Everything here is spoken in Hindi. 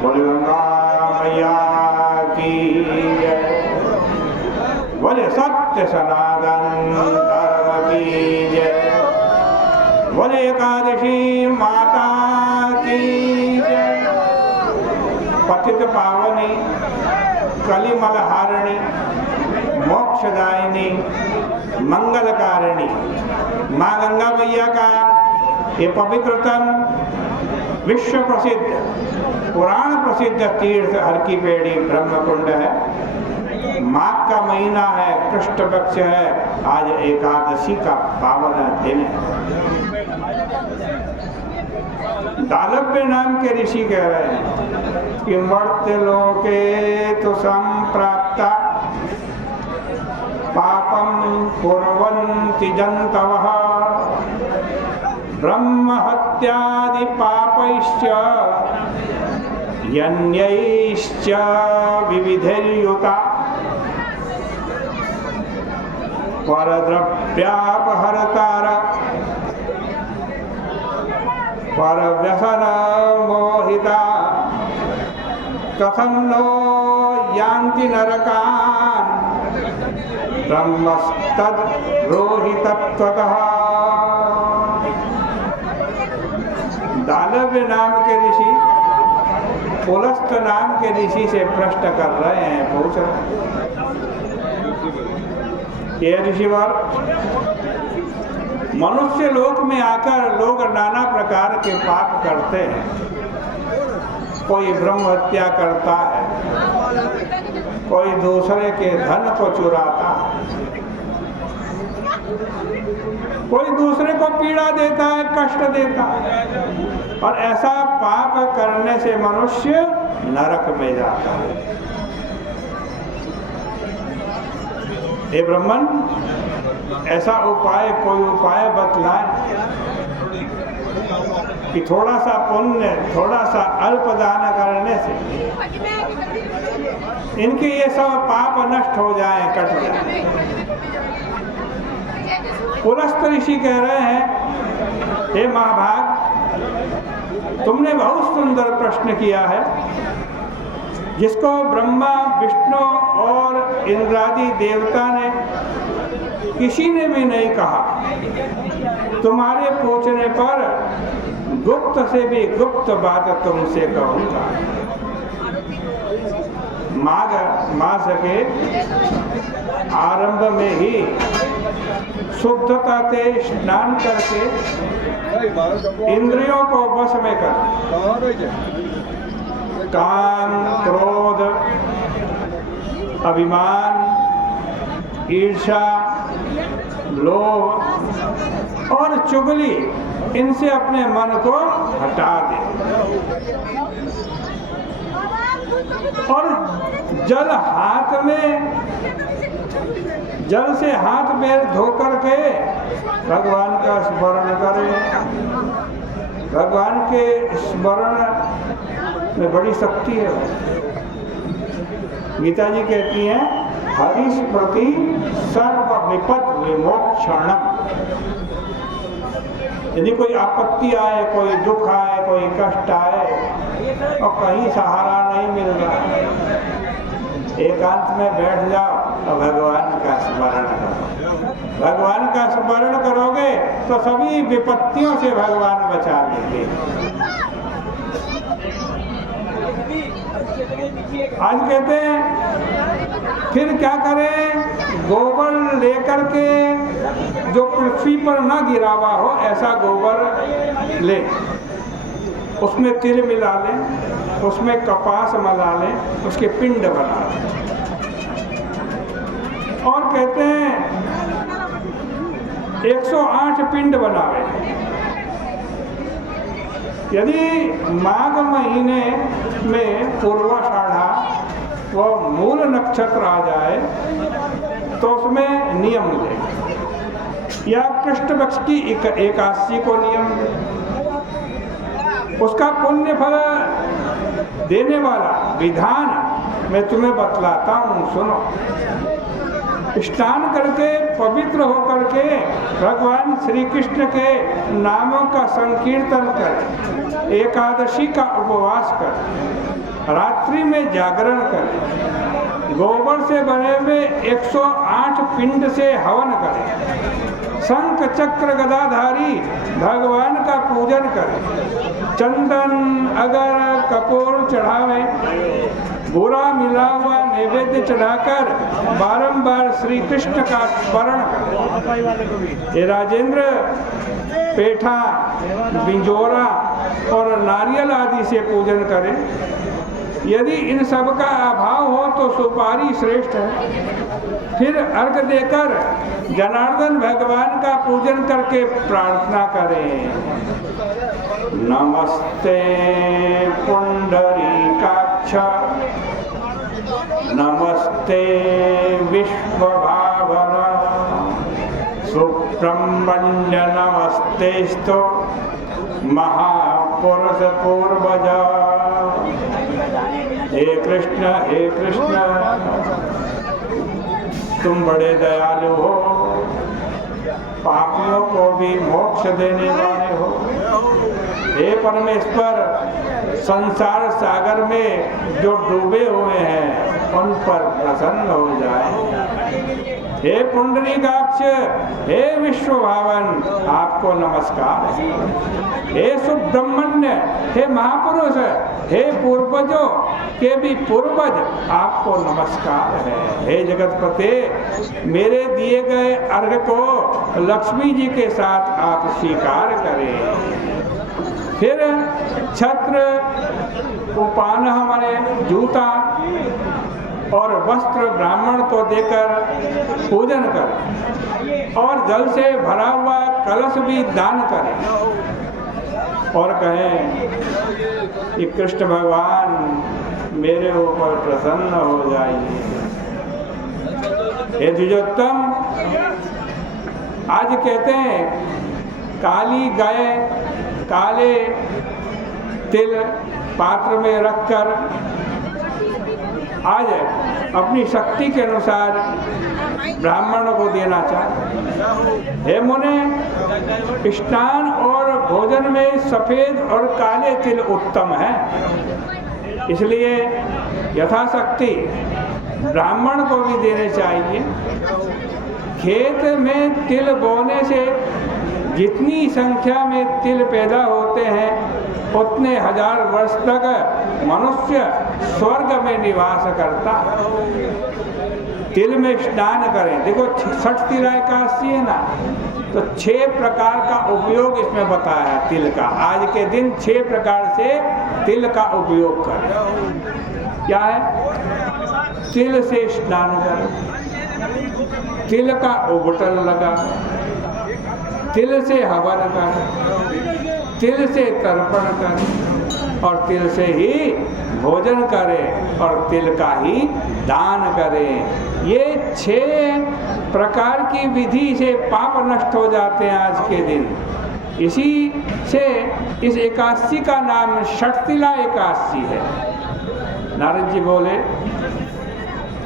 बोले गंगा मैया की जय, बोले सत्य सनातन धर्म की जय, बोले एकादशी माता की जय। पतित पावनी कलिमल हारिणी मोक्षदायिनी मंगलकारिणी माँ गंगा मैया का ये पवित्रतम विश्व प्रसिद्ध पुराण प्रसिद्ध तीर्थ हर की पेड़ी ब्रह्मकुंड है। माघ का महीना है, कृष्ण पक्ष है, आज एकादशी का पावन दिन है। दालव्य नाम के ऋषि कह रहे हैं कि मर्त्य लोके तु संप्राप्ता पापम कुर्वन्ति जन्तवः ब्रह्म हत्यादि पापैश्च यन्यैश्च विविधैर्युता परद्रव्यापहर्तार परव्यसन मोहिता कथं नो यान्ति नरकान् ब्रह्मस्तद् ब्रूहि तत्त्वतः। दालव्य नाम के ऋषि पुलस्त नाम के ऋषि से प्रश्न कर रहे हैं, पूछ रहे हैं ये ऋषिवर, मनुष्य लोक में आकर लोग नाना प्रकार के पाप करते हैं। कोई ब्रह्म हत्या करता है, कोई दूसरे के धन को चुराता है, कोई दूसरे को पीड़ा देता है, कष्ट देता है, और ऐसा पाप करने से मनुष्य नरक में जाता है। हे ब्राह्मण, ऐसा उपाय कोई उपाय बतलाए कि थोड़ा सा पुण्य, थोड़ा सा अल्प दान करने से इनके ये सब पाप नष्ट हो जाए, कट जाए। पुलस्त ऋषि कह रहे हैं, हे महाभाग, तुमने बहुत सुंदर प्रश्न किया है जिसको ब्रह्मा, विष्णु और इंद्रादि देवता ने किसी ने भी नहीं कहा। तुम्हारे पूछने पर गुप्त से भी गुप्त बात तुमसे कहूँगा। माघ के आरंभ में ही शुद्धता से स्नान करके इंद्रियों को वश में कर काम, क्रोध, अभिमान, ईर्ष्या, लोभ और चुगली, इनसे अपने मन को हटा दे और जल हाथ में, जल से हाथ पैर धो करके भगवान का स्मरण करें। भगवान के स्मरण में बड़ी शक्ति है। गीता जी कहती हैं, हरि स्मृति सर्व विपद विमोक्षणम। यदि कोई आपत्ति आए, कोई दुख आए, कोई कष्ट आए और कहीं सहारा नहीं मिल रहा, एकांत में बैठ जाओ और भगवान का स्मरण करो। भगवान का स्मरण करोगे तो सभी विपत्तियों से भगवान बचा देंगे। आज कहते हैं फिर क्या करें, गोबर लेकर के जो पृथ्वी पर न गिरा हुआ हो ऐसा गोबर ले, उसमें तिल मिला लें, उसमें कपास मिला लें, उसके पिंड बना लें। और कहते हैं 108 पिंड बनावे। यदि माघ महीने में पूर्वाषाढ़ा व मूल नक्षत्र आ जाए तो उसमें नियम ले, या कृष्ण पक्ष की एकादशी को नियम ले। उसका पुण्य फल देने वाला विधान मैं तुम्हें बतलाता हूँ, सुनो। स्नान करके पवित्र होकर के भगवान श्री कृष्ण के नामों का संकीर्तन करें, एकादशी का उपवास करें, रात्रि में जागरण करें, गोबर से बने हुए 108 पिंड से हवन करें, शंख चक्र गदाधारी भगवान का पूजन करें, चंदन अगर कपूर चढ़ावे, बुरा मिला हुआ नैवेद्य चढ़ाकर बारंबार श्री कृष्ण का स्मरण करें। ये राजेंद्र पेठा, बिंजोरा और नारियल आदि से पूजन करें। यदि इन सब का अभाव हो तो सुपारी श्रेष्ठ है। फिर अर्घ देकर जनार्दन भगवान का पूजन करके प्रार्थना करें। नमस्ते पुंडरीकाक्ष, नमस्ते विश्वभावना, सुब्रह्मण्य नमस्तेस्तु महापुरुष पूर्वजा। हे कृष्ण, हे कृष्ण, तुम बड़े दयालु हो, पापियों को भी मोक्ष देने वाले हो। हे परमेश्वर, संसार सागर में जो डूबे हुए हैं उन पर प्रसन्न हो जाए। हे पुंडरीकाक्ष, हे विश्वभावन, आपको नमस्कार है। हे सुब्रह्मण्य, हे महापुरुष, हे पूर्वजों के भी पूर्वज, आपको नमस्कार है। हे जगतपते, मेरे दिए गए अर्घ को लक्ष्मी जी के साथ आप स्वीकार करें। फिर छत्र, उपान हमारे जूता और वस्त्र ब्राह्मण को देकर पूजन करें और जल से भरा हुआ कलश भी दान करें और कहें कि कृष्ण भगवान मेरे ऊपर प्रसन्न हो जाइए। हे द्विजोत्तम, आज कहते हैं काली गाय काले तिल पात्र में रखकर आज अपनी शक्ति के अनुसार ब्राह्मणों को देना चाहिए। हे मुने, स्नान और भोजन में सफेद और काले तिल उत्तम है, इसलिए यथाशक्ति ब्राह्मण को भी देने चाहिए। खेत में तिल बोने से जितनी संख्या में तिल पैदा होते हैं उतने हजार वर्ष तक मनुष्य स्वर्ग में निवास करता है। तिल में स्नान करें। देखो 60 तिला एकादशी है ना, तो 6 प्रकार का उपयोग इसमें बताया है तिल का। आज के दिन 6 प्रकार से तिल का उपयोग करें। क्या है? तिल से स्नान करें, तिल का उबटन लगा, तिल से हवन करें, तिल से तर्पण करें और तिल से ही भोजन करें और तिल का ही दान करें। ये 6 प्रकार की विधि से पाप नष्ट हो जाते हैं आज के दिन। इसी से इस एकादशी का नाम षटतिला एकादशी है। नारद जी बोले